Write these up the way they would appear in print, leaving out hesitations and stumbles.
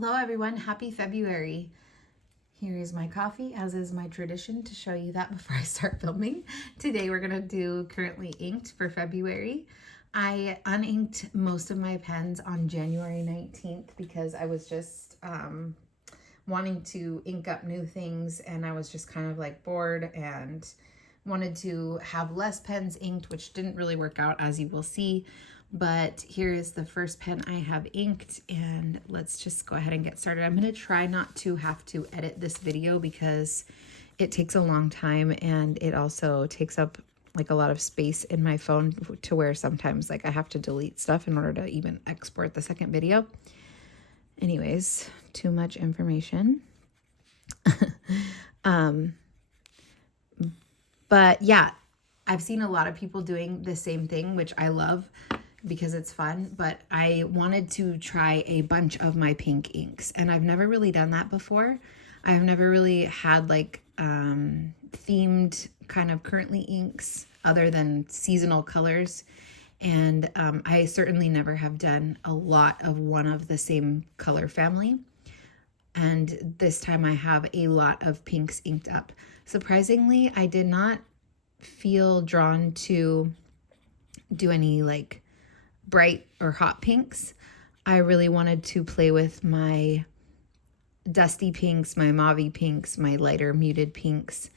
Hello everyone, happy February. Here is my coffee, as is my tradition, to show you that before I start filming. Today we're gonna do currently inked for February. I uninked most of my pens on January 19th because I was just wanting to ink up new things, and I was just kind of like bored and wanted to have less pens inked, which didn't really work out, as you will see. But here is the first pen I have inked, and let's just go ahead and get started. I'm going to try not to have to edit this video because it takes a long time, and it also takes up like a lot of space in my phone to where sometimes like I have to delete stuff in order to even export the second video. Anyways, too much information. But yeah, I've seen a lot of people doing the same thing, which I love because it's fun, but I wanted to try a bunch of my pink inks, and I've never really done that before. I've never really had like themed kind of currently inks other than seasonal colors, and I certainly never have done a lot of one of the same color family. And this time I have a lot of pinks inked up. Surprisingly, I did not feel drawn to do any like bright or hot pinks. I really wanted to play with my dusty pinks, my mauve pinks, my lighter muted pinks,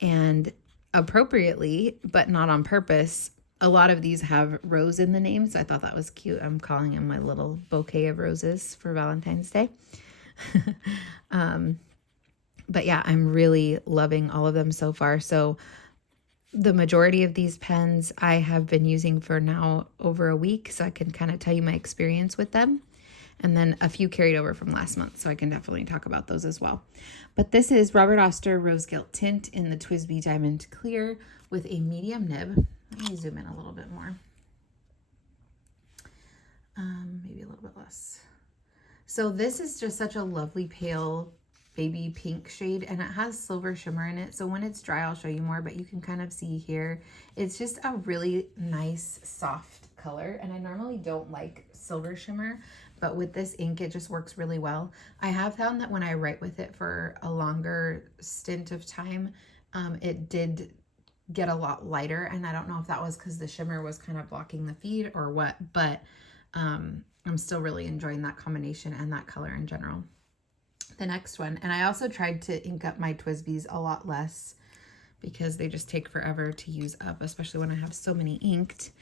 and appropriately, but not on purpose, a lot of these have rose in the name, so I thought that was cute. I'm calling them my little bouquet of roses for Valentine's Day. But yeah, I'm really loving all of them so far. So the majority of these pens I have been using for now over a week, so I can kind of tell you my experience with them. And then a few carried over from last month, so I can definitely talk about those as well. But this is Robert Oster Rose Gilt Tint in the TWSBI Diamond Clear with a medium nib. Let me zoom in a little bit more. Maybe a little bit less. So this is just such a lovely pale baby pink shade, and it has silver shimmer in it. So when it's dry, I'll show you more, but you can kind of see here, it's just a really nice soft color. And I normally don't like silver shimmer, but with this ink, it just works really well. I have found that when I write with it for a longer stint of time, it did get a lot lighter. And I don't know if that was because the shimmer was kind of blocking the feed or what, but I'm still really enjoying that combination and that color in general. The next one, and I also tried to ink up my TWSBIs a lot less because they just take forever to use up, especially when I have so many inked.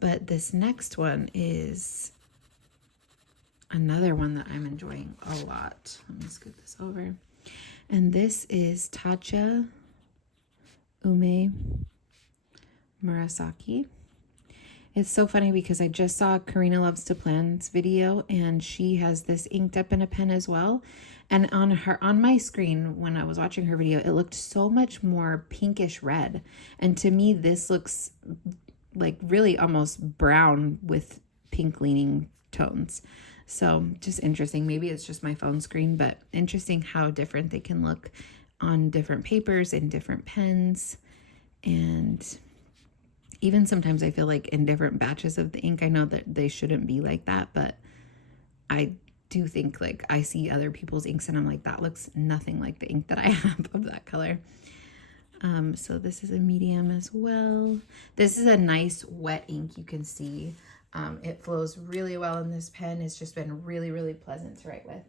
But this next one is another one that I'm enjoying a lot. Let me scoot this over. And this is Tatcha Ume Murasaki. It's so funny because I just saw Karina Loves to Plan's video, and she has this inked up in a pen as well. And on my screen when I was watching her video, it looked so much more pinkish red. And to me, this looks like really almost brown with pink leaning tones. So just interesting. Maybe it's just my phone screen, but interesting how different they can look on different papers and different pens. And even sometimes I feel like in different batches of the ink, I know that they shouldn't be like that, but I do think like I see other people's inks and I'm like, that looks nothing like the ink that I have of that color. So this is a medium as well. This is a nice wet ink, you can see. It flows really well in this pen. It's just been really, really pleasant to write with.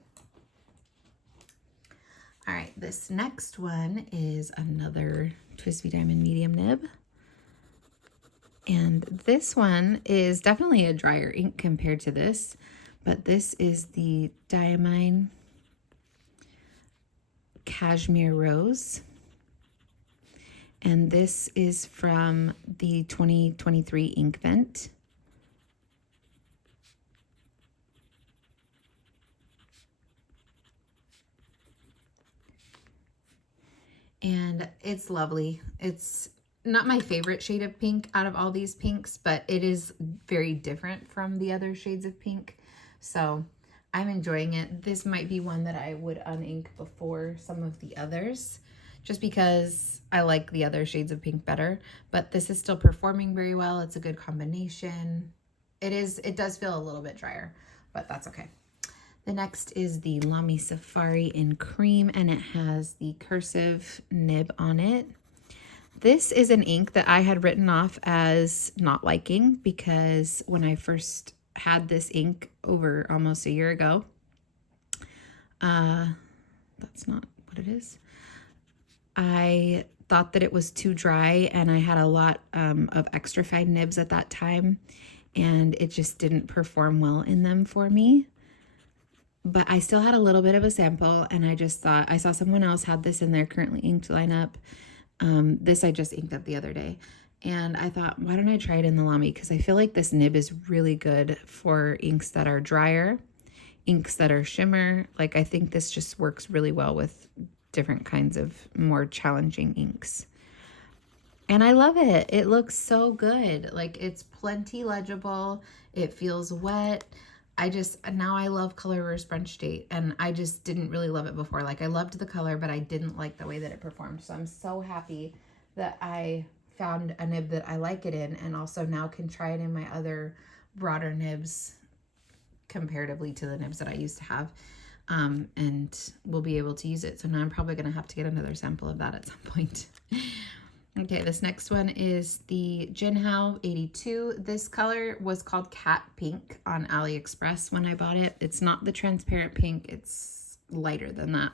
All right, this next one is another TWSBI Diamond medium nib. And this one is definitely a drier ink compared to this, but this is the Diamine Cashmere Rose. And this is from the 2023 Inkvent. And it's lovely. It's not my favorite shade of pink out of all these pinks, but it is very different from the other shades of pink. So I'm enjoying it. This might be one that I would unink before some of the others, just because I like the other shades of pink better, but this is still performing very well. It's a good combination. It does feel a little bit drier, but that's okay. The next is the Lamy Safari in cream, and it has the cursive nib on it. This is an ink that I had written off as not liking because when I first had this ink over almost a year ago, that's not what it is. I thought that it was too dry, and I had a lot of extra fine nibs at that time, and it just didn't perform well in them for me. But I still had a little bit of a sample, and I just thought, I saw someone else had this in their currently inked lineup. This I just inked up the other day, and I thought, why don't I try it in the Lamy? Because I feel like this nib is really good for inks that are drier, inks that are shimmer. Like, I think this just works really well with different kinds of more challenging inks. And I love it. It looks so good. Like, it's plenty legible. It feels wet. Now I love Color Reverse French Date, and I just didn't really love it before. Like, I loved the color, but I didn't like the way that it performed. So I'm so happy that I found a nib that I like it in, and also now can try it in my other broader nibs comparatively to the nibs that I used to have, and we'll be able to use it. So now I'm probably going to have to get another sample of that at some point. Okay, this next one is the Jinhao 82. This color was called Cat Pink on AliExpress when I bought it. It's not the transparent pink, it's lighter than that.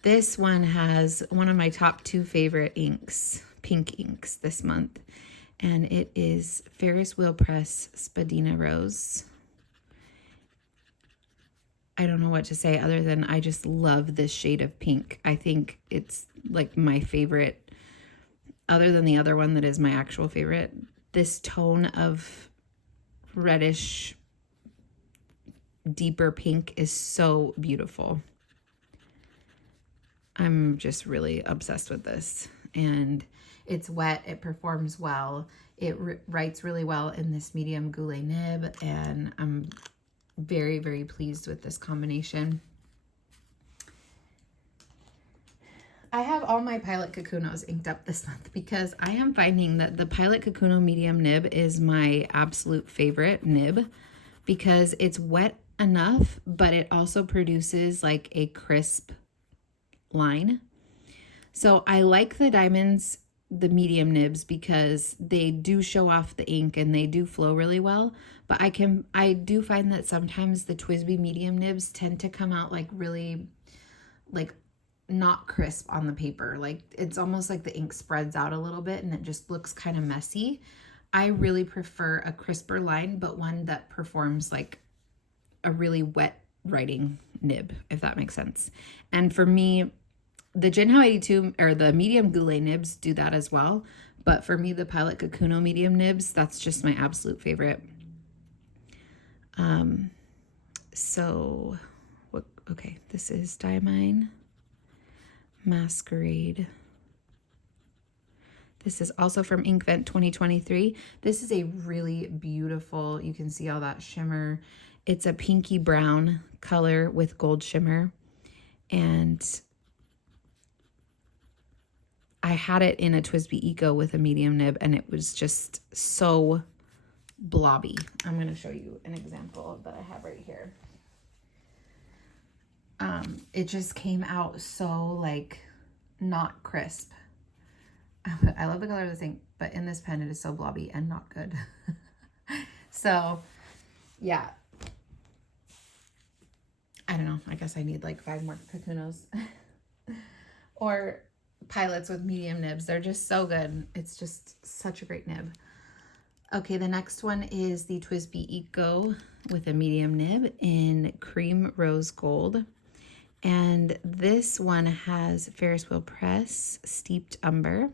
This one has one of my top 2 favorite inks, pink inks this month, and it is Ferris Wheel Press Spadina Rose. I don't know what to say other than I just love this shade of pink. I think it's like my favorite, other than the other one that is my actual favorite. This tone of reddish, deeper pink is so beautiful. I'm just really obsessed with this. And it's wet, it performs well, it writes really well in this medium Goulet nib, and I'm very, very pleased with this combination. I have all my Pilot Kakunos inked up this month because I am finding that the Pilot Kakuno medium nib is my absolute favorite nib because it's wet enough, but it also produces like a crisp line. So I like the diamonds, the medium nibs, because they do show off the ink and they do flow really well. But I do find that sometimes the TWSBI medium nibs tend to come out like really like not crisp on the paper. Like, it's almost like the ink spreads out a little bit and it just looks kind of messy. I really prefer a crisper line, but one that performs like a really wet writing nib, if that makes sense. And for me, the Jinhao 82 or the medium Goulet nibs do that as well. But for me, the Pilot Kakuno medium nibs, that's just my absolute favorite. Okay, this is Diamine Masquerade. This is also from Inkvent 2023. This is a really beautiful, you can see all that shimmer. It's a pinky brown color with gold shimmer. And I had it in a TWSBI Eco with a medium nib, and it was just so blobby. I'm going to show you an example that I have right here. It just came out so like not crisp. I love the color of this ink, but in this pen it is so blobby and not good. So yeah, I don't know. I guess I need like 5 more Kakunos or Pilots with medium nibs. They're just so good. It's just such a great nib. Okay, the next one is the TWSBI Eco with a medium nib in Cream Rose Gold. And this one has Ferris Wheel Press Steeped Umber.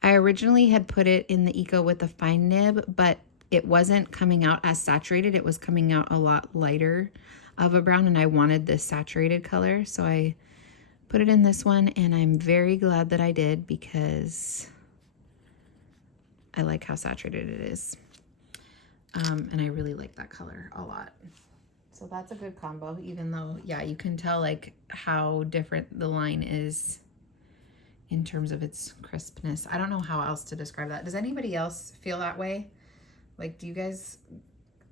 I originally had put it in the Eco with a fine nib, but it wasn't coming out as saturated. It was coming out a lot lighter of a brown, and I wanted this saturated color. So I put it in this one, and I'm very glad that I did because I like how saturated it is. And I really like that color a lot. So that's a good combo, even though, yeah, you can tell like how different the line is in terms of its crispness. I don't know how else to describe that. Does anybody else feel that way? Like, do you guys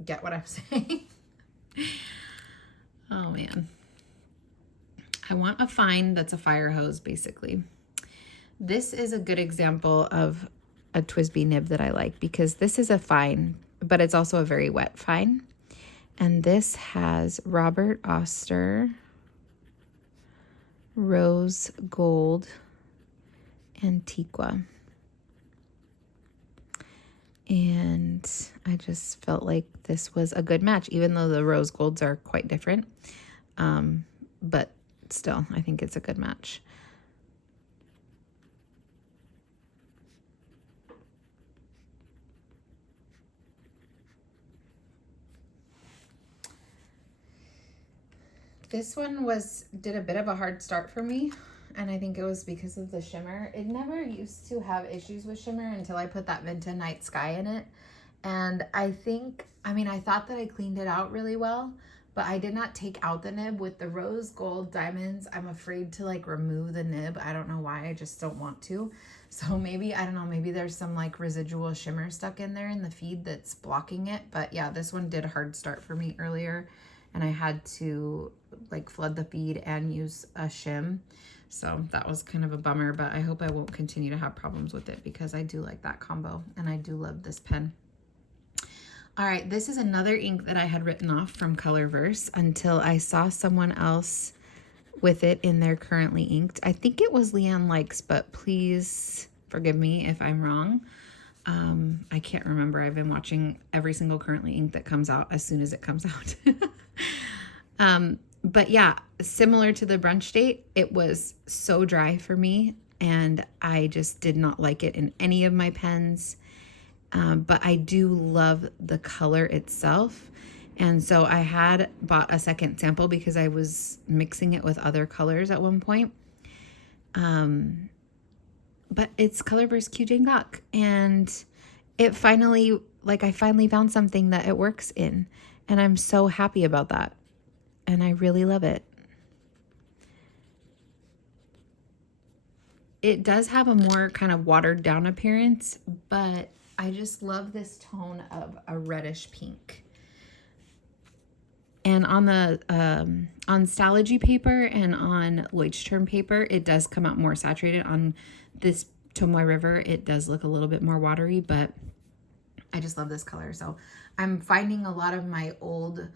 get what I'm saying? Oh man. I want a fine that's a fire hose, basically. This is a good example of a TWSBI nib that I like because this is a fine, but it's also a very wet fine. And this has Robert Oster Rose Gold Antiqua. And I just felt like this was a good match, even though the rose golds are quite different. But still, I think it's a good match. This one did a bit of a hard start for me, and I think it was because of the shimmer. It never used to have issues with shimmer until I put that Vinta Night Sky in it. And I thought that I cleaned it out really well, but I did not take out the nib. With the rose gold diamonds, I'm afraid to like remove the nib. I don't know why, I just don't want to. So maybe, I don't know, maybe there's some like residual shimmer stuck in there in the feed that's blocking it. But yeah, this one did a hard start for me earlier, and I had to like flood the feed and use a shim. So that was kind of a bummer, but I hope I won't continue to have problems with it because I do like that combo and I do love this pen. All right, this is another ink that I had written off from Colorverse until I saw someone else with it in their Currently Inked. I think it was Leanne Likes, but please forgive me if I'm wrong. I can't remember. I've been watching every single Currently Inked that comes out as soon as it comes out. But yeah, similar to the brunch date, it was so dry for me and I just did not like it in any of my pens. But I do love the color itself. And so I had bought a second sample because I was mixing it with other colors at one point. But it's Colorverse Q Jane Gok. And I finally found something that it works in. And I'm so happy about that. And I really love it. It does have a more kind of watered down appearance, but I just love this tone of a reddish pink. And on the on Stalogy paper and on Leuchtturm paper, it does come out more saturated. On this Tomoe River, it does look a little bit more watery, but I just love this color. So I'm finding a lot of my old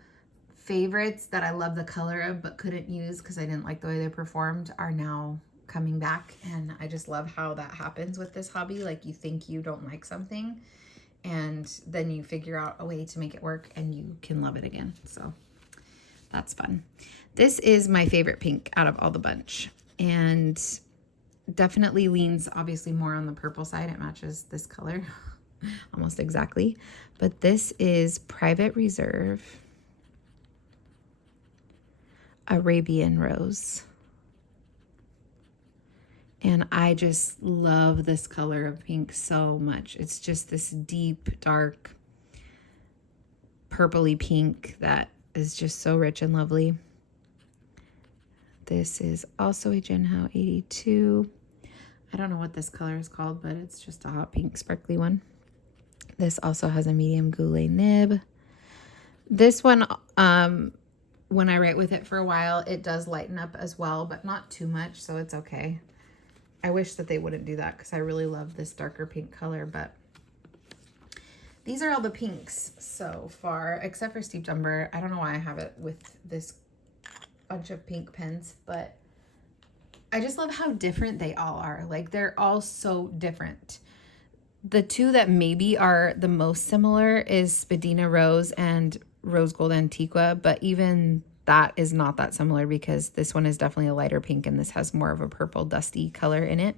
favorites that I love the color of but couldn't use because I didn't like the way they performed are now coming back, and I just love how that happens with this hobby. Like, you think you don't like something and then you figure out a way to make it work and you can love it again. So that's fun. This is my favorite pink out of all the bunch, and definitely leans obviously more on the purple side. It matches this color almost exactly, but this is Private Reserve Arabian Rose. And I just love this color of pink so much. It's just this deep, dark, purpley pink that is just so rich and lovely. This is also a Genhao 82. I don't know what this color is called, but it's just a hot pink sparkly one. This also has a medium goulet nib. This one, when I write with it for a while, it does lighten up as well, but not too much, so it's okay. I wish that they wouldn't do that because I really love this darker pink color, but these are all the pinks so far, except for Steep Jumper. I don't know why I have it with this bunch of pink pens, but I just love how different they all are. Like, they're all so different. The two that maybe are the most similar is Spadina Rose and Rose Gold Antiqua, but even that is not that similar because this one is definitely a lighter pink and this has more of a purple dusty color in it.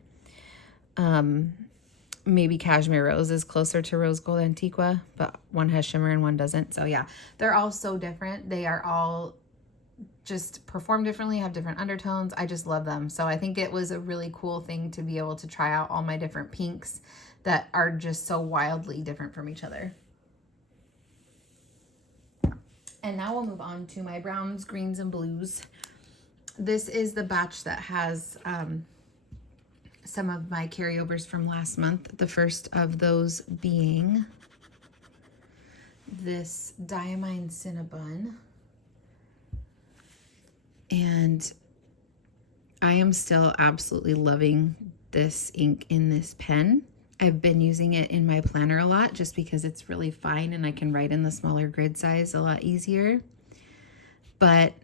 Maybe Cashmere Rose is closer to Rose Gold Antiqua, but one has shimmer and one doesn't. So yeah, they're all so different. They are all just perform differently, have different undertones. I just love them. So I think it was a really cool thing to be able to try out all my different pinks that are just so wildly different from each other. And now we'll move on to my browns, greens, and blues. This is the batch that has some of my carryovers from last month. The first of those being this Diamine Cinnabon. And I am still absolutely loving this ink in this pen. I've been using it in my planner a lot just because it's really fine and I can write in the smaller grid size a lot easier. But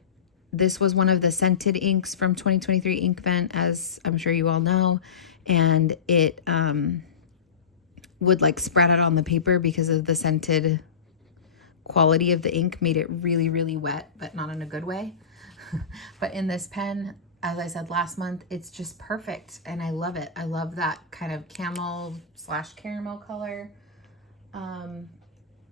this was one of the scented inks from 2023 Inkvent, as I'm sure you all know. And it would like spread out on the paper because of the scented quality of the ink, made it really, really wet, but not in a good way. But in this pen, as I said last month, it's just perfect and I love it. I love that kind of camel / caramel color.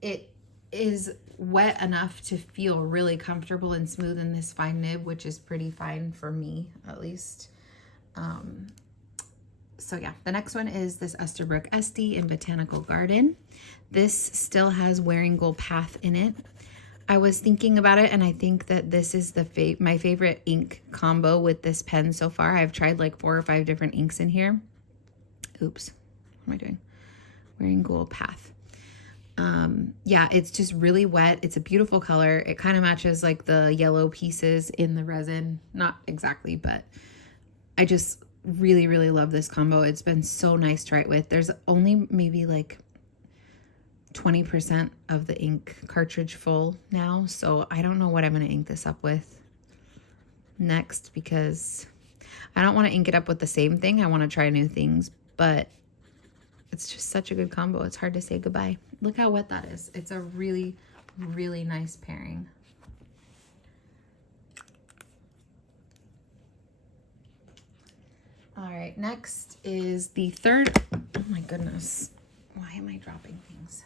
It is wet enough to feel really comfortable and smooth in this fine nib, which is pretty fine for me at least. So yeah, the next one is this Esterbrook Esty in Botanical Garden. This still has Wearing Gold Path in it. I was thinking about it and I think that this is my favorite ink combo with this pen so far. I've tried like 4 or 5 different inks in here. Oops, what am I doing? Wearing Gold Path. Yeah, it's just really wet. It's a beautiful color. It kind of matches like the yellow pieces in the resin. Not exactly, but I just really, really love this combo. It's been so nice to write with. There's only maybe like 20% of the ink cartridge full now, so I don't know what I'm going to ink this up with next because I don't want to ink it up with the same thing. I want to try new things, but it's just such a good combo. It's hard to say goodbye. Look how wet that is. It's a really, really nice pairing. All right, next is the third. Oh my goodness. Why am I dropping things?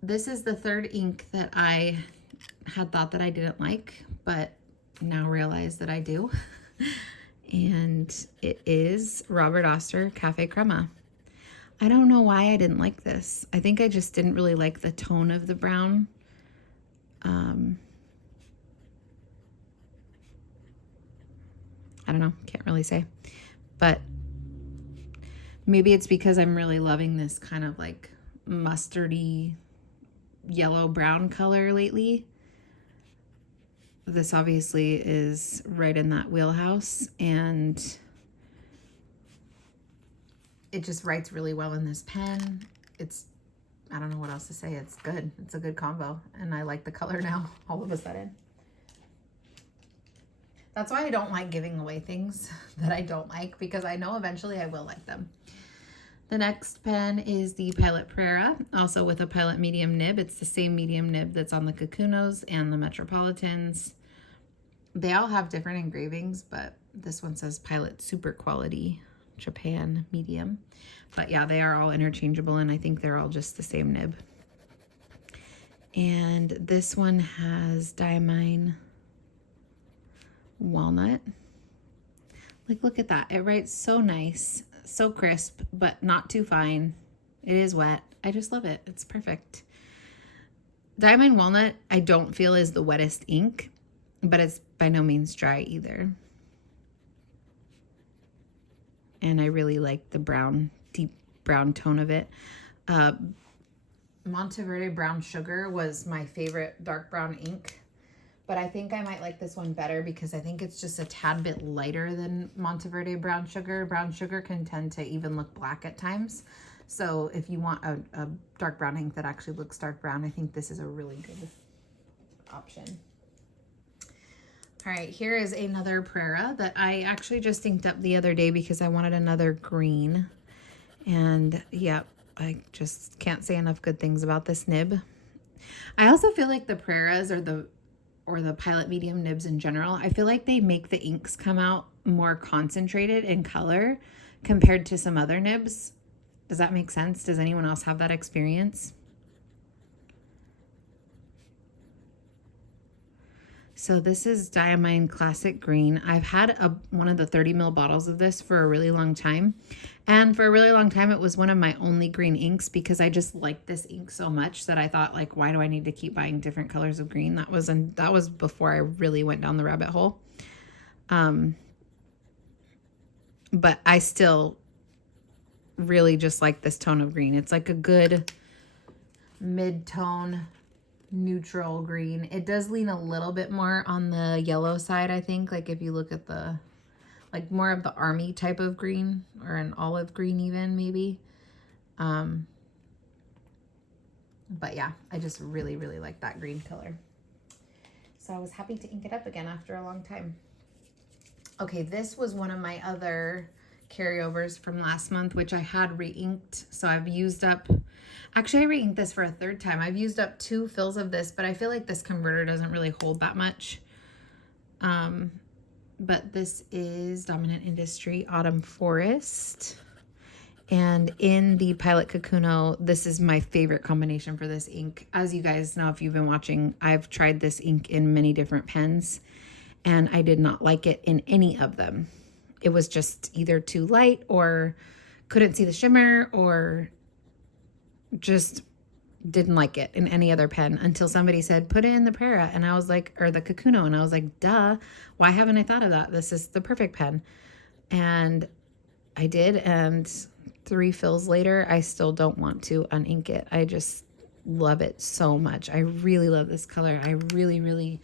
This is the third ink that I had thought that I didn't like, but now realize that I do. And it is Robert Oster Cafe Crema. I don't know why I didn't like this. I think I just didn't really like the tone of the brown. I don't know, can't really say. But maybe it's because I'm really loving this kind of like mustardy yellow brown color lately. This obviously is right in that wheelhouse and it just writes really well in this pen. I don't know what else to say. It's good. It's a good combo and I like the color now all of a sudden. That's why I don't like giving away things that I don't like because I know eventually I will like them. The next pen is the Pilot Prera, also with a Pilot medium nib. It's the same medium nib that's on the Kakunos and the Metropolitans. They all have different engravings, but this one says Pilot Super Quality Japan medium. But yeah, they are all interchangeable and I think they're all just the same nib. And this one has Diamine Walnut. Like, look at that. It writes so nice, so crisp, but not too fine. It is wet. I just love it. It's perfect. Diamine Walnut, I don't feel is the wettest ink, but it's by no means dry either. And I really like the brown, deep brown tone of it. Monteverde Brown Sugar was my favorite dark brown ink, but I think I might like this one better because I think it's just a tad bit lighter than Monteverde Brown Sugar. Brown Sugar can tend to even look black at times. So if you want a dark brown ink that actually looks dark brown, I think this is a really good option. All right, here is another Prera that I actually just inked up the other day because I wanted another green. And yeah, I just can't say enough good things about this nib. I also feel like the Preras or the Pilot medium nibs in general, I feel like they make the inks come out more concentrated in color compared to some other nibs. Does that make sense? Does anyone else have that experience? So this is Diamine Classic Green. I've had one of the 30 ml bottles of this for a really long time. And for a really long time, it was one of my only green inks because I just liked this ink so much that I thought, like, why do I need to keep buying different colors of green? That was before I really went down the rabbit hole. But I still really just like this tone of green. It's like a good mid-tone neutral green. It does lean a little bit more on the yellow side, I think. Like if you look at the, like more of the army type of green, or an olive green even maybe. But yeah, I just really, really like that green color. So I was happy to ink it up again after a long time. Okay, this was one of my other carryovers from last month, which I had re-inked. So I've used up, actually I re-inked this for a third time. I've used up 2 fills of this, but I feel like this converter doesn't really hold that much. But this is Dominant Industry Autumn Forest. And in the Pilot Kakuno, this is my favorite combination for this ink. As you guys know, if you've been watching, I've tried this ink in many different pens, and I did not like it in any of them. It was just either too light, or couldn't see the shimmer, or just didn't like it in any other pen until somebody said, put it in the Prera. And I was like, or the Kakuno. And I was like, duh, why haven't I thought of that? This is the perfect pen. And I did. And 3 fills later, I still don't want to unink it. I just love it so much. I really love this color. I really,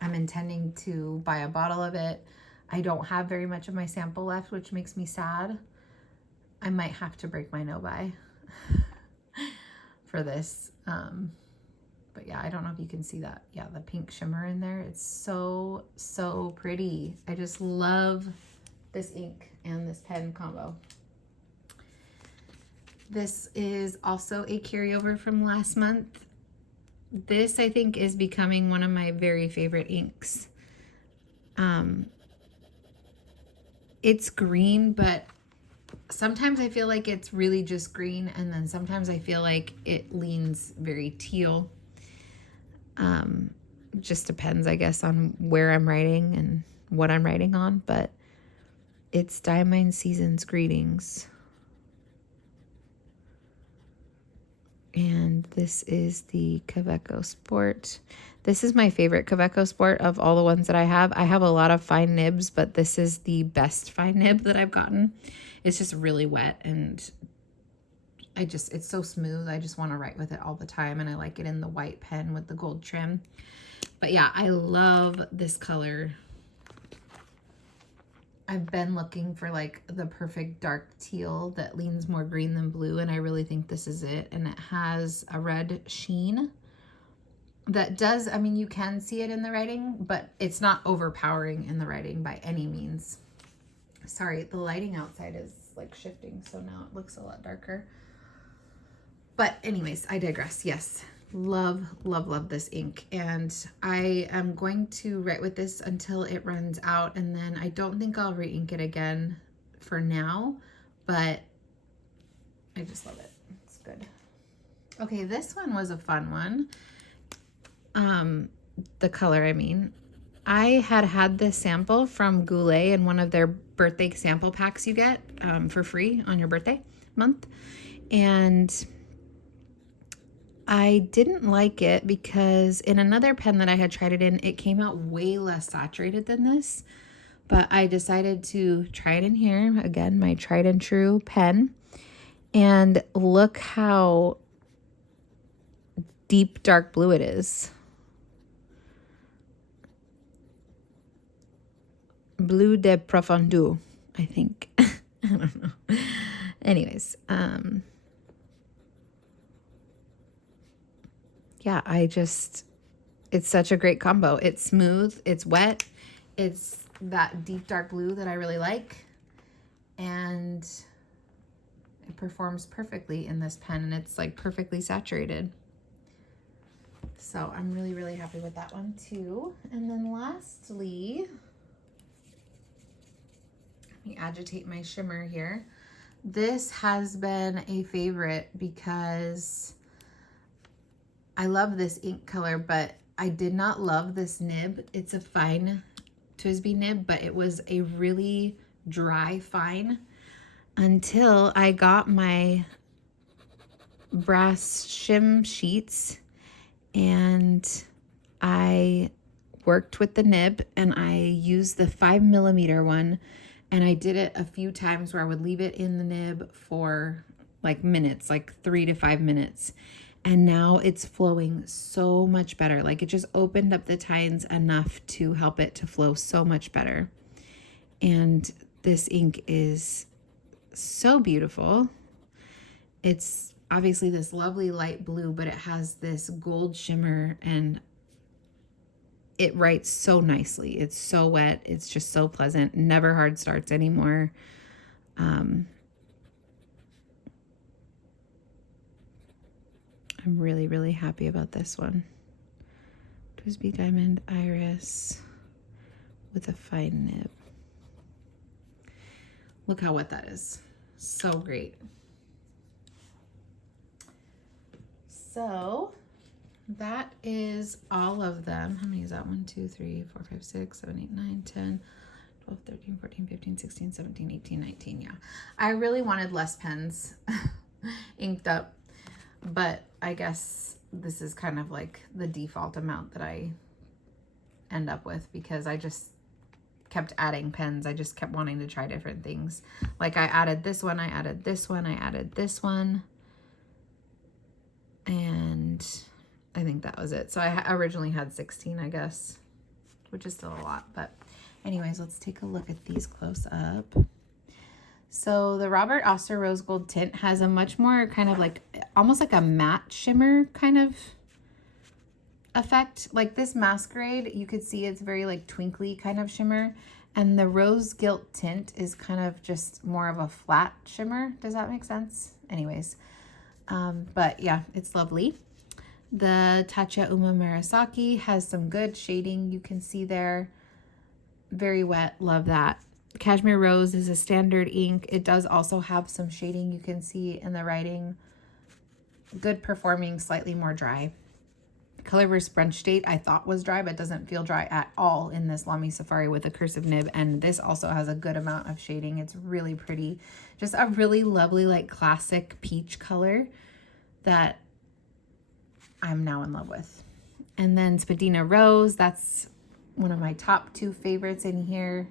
I'm intending to buy a bottle of it. I don't have very much of my sample left, which makes me sad. I might have to break my no-buy for this. But yeah, I don't know if you can see that. Yeah, the pink shimmer in there. It's so, so pretty. I just love this ink and this pen combo. This is also a carryover from last month. This, I think, is becoming one of my very favorite inks. It's green, but sometimes I feel like it's really just green, and then sometimes I feel like it leans very teal. Just depends, I guess, on where I'm writing and what I'm writing on, but it's Diamine Seasons Greetings. And this is the Kaweco Sport. This is my favorite Kaweco Sport of all the ones that I have. I have a lot of fine nibs, but this is the best fine nib that I've gotten. It's just really wet, and it's so smooth. I just want to write with it all the time, and I like it in the white pen with the gold trim. But yeah, I love this color. I've been looking for like the perfect dark teal that leans more green than blue, and I really think this is it. And it has a red sheen that does, I mean, you can see it in the writing, but it's not overpowering in the writing by any means. Sorry, the lighting outside is like shifting, so now it looks a lot darker. But anyways, I digress. Yes, love, love, love this ink. And I am going to write with this until it runs out, and then I don't think I'll re-ink it again for now, but I just love it. It's good. Okay, this one was a fun one. The color, I mean. I had this sample from Goulet in one of their birthday sample packs you get for free on your birthday month. And I didn't like it because in another pen that I had tried it in, it came out way less saturated than this. But I decided to try it in here. Again, my tried and true pen. And look how deep dark blue it is. Bleu de profondeur, I think. I don't know. Anyways, yeah, it's such a great combo. It's smooth, it's wet, it's that deep dark blue that I really like, and it performs perfectly in this pen, and it's like perfectly saturated. So I'm really, really happy with that one too. And then lastly, let me agitate my shimmer here. This has been a favorite because I love this ink color, but I did not love this nib. It's a fine TWSBI nib, but it was a really dry fine until I got my brass shim sheets, and I worked with the nib, and I used the 5mm one, and I did it a few times where I would leave it in the nib for like minutes, like 3 to 5 minutes. And now it's flowing so much better. Like it just opened up the tines enough to help it to flow so much better. And this ink is so beautiful. It's obviously this lovely light blue, but it has this gold shimmer and it writes so nicely. It's so wet. It's just so pleasant. Never hard starts anymore. I'm really, really happy about this one. Twisby Diamond Iris with a fine nib. Look how wet that is. So great. So that is all of them. How many is that? 1, 2, 3, 4, 5, 6, 7, 8, 9, 10, 12, 13, 14, 15, 16, 17, 18, 19. Yeah. I really wanted less pens inked up, but I guess this is kind of like the default amount that I end up with because I just kept adding pens. I just kept wanting to try different things. Like I added this one, I added this one, I added this one. And I think that was it. So I originally had 16, I guess, which is still a lot. But anyways, let's take a look at these close up. So the Robert Oster Rose Gold tint has a much more kind of like, almost like a matte shimmer kind of effect. Like this Masquerade, you could see it's very like twinkly kind of shimmer. And the Rose Gilt tint is kind of just more of a flat shimmer. Does that make sense? Anyways, but yeah, it's lovely. The Tatcha Uma Murasaki has some good shading. You can see there. Very wet. Love that. Cashmere Rose is a standard ink. It does also have some shading. You can see in the writing. Good performing, slightly more dry. Colorverse Brunch Date I thought was dry, but doesn't feel dry at all in this Lamy Safari with a cursive nib. And this also has a good amount of shading. It's really pretty. Just a really lovely, like classic peach color that I'm now in love with. And then Spadina Rose, that's one of my top 2 favorites in here.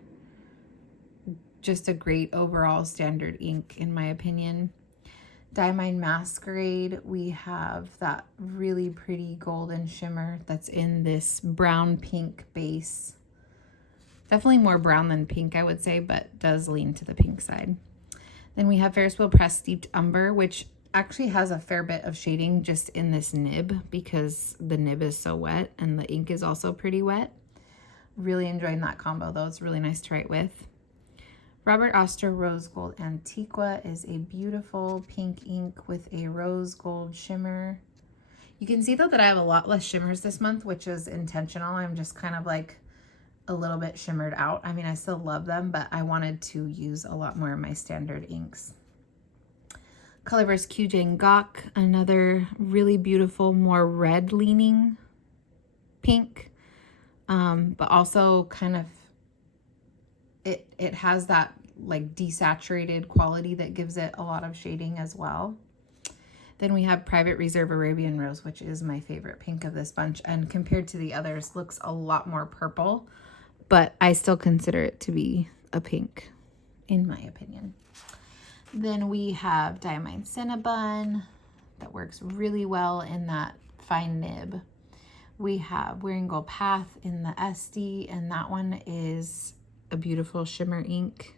Just a great overall standard ink in my opinion. Diamond Masquerade, we have that really pretty golden shimmer that's in this brown pink base. Definitely more brown than pink, I would say, but does lean to the pink side. Then we have Ferris Wheel Press Steeped Umber, which actually has a fair bit of shading just in this nib because the nib is so wet and the ink is also pretty wet. Really enjoying that combo though. It's really nice to write with. Robert Oster Rose Gold Antiqua is a beautiful pink ink with a rose gold shimmer. You can see though that I have a lot less shimmers this month, which is intentional. I'm just kind of like a little bit shimmered out. I mean, I still love them, but I wanted to use a lot more of my standard inks. Colorverse Kyujang Gok, another really beautiful, more red leaning pink, but also kind of, it has that like desaturated quality that gives it a lot of shading as well. Then we have Private Reserve Arabian Rose, which is my favorite pink of this bunch, and compared to the others looks a lot more purple, but I still consider it to be a pink in my opinion. Then we have Diamine Cinnabon that works really well in that fine nib. We have Wearing Gold Path in the SD, and that one is a beautiful shimmer ink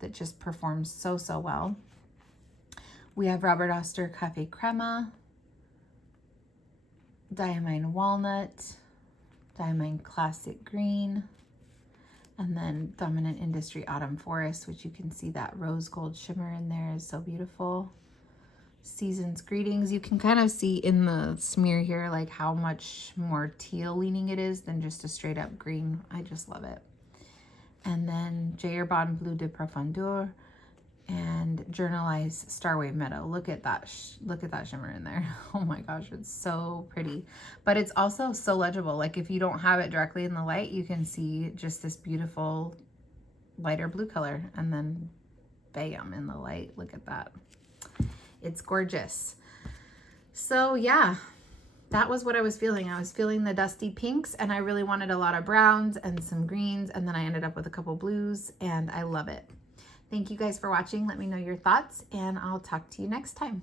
that just performs so well. We have Robert Oster Cafe Crema, Diamine Walnut, Diamine Classic Green, and then Dominant Industry Autumn Forest, which you can see that rose gold shimmer in there is so beautiful. Season's Greetings, you can kind of see in the smear here like how much more teal leaning it is than just a straight up green. I just love it. And then J. Herbin Bleu de Profondeur and Journalize Starwave Meadow. Look at that shimmer in there. Oh my gosh, it's so pretty. But it's also so legible. Like if you don't have it directly in the light, you can see just this beautiful lighter blue color, and then bam, in the light. Look at that. It's gorgeous. So yeah, that was what I was feeling. I was feeling the dusty pinks, and I really wanted a lot of browns and some greens, and then I ended up with a couple blues, and I love it. Thank you guys for watching. Let me know your thoughts, and I'll talk to you next time.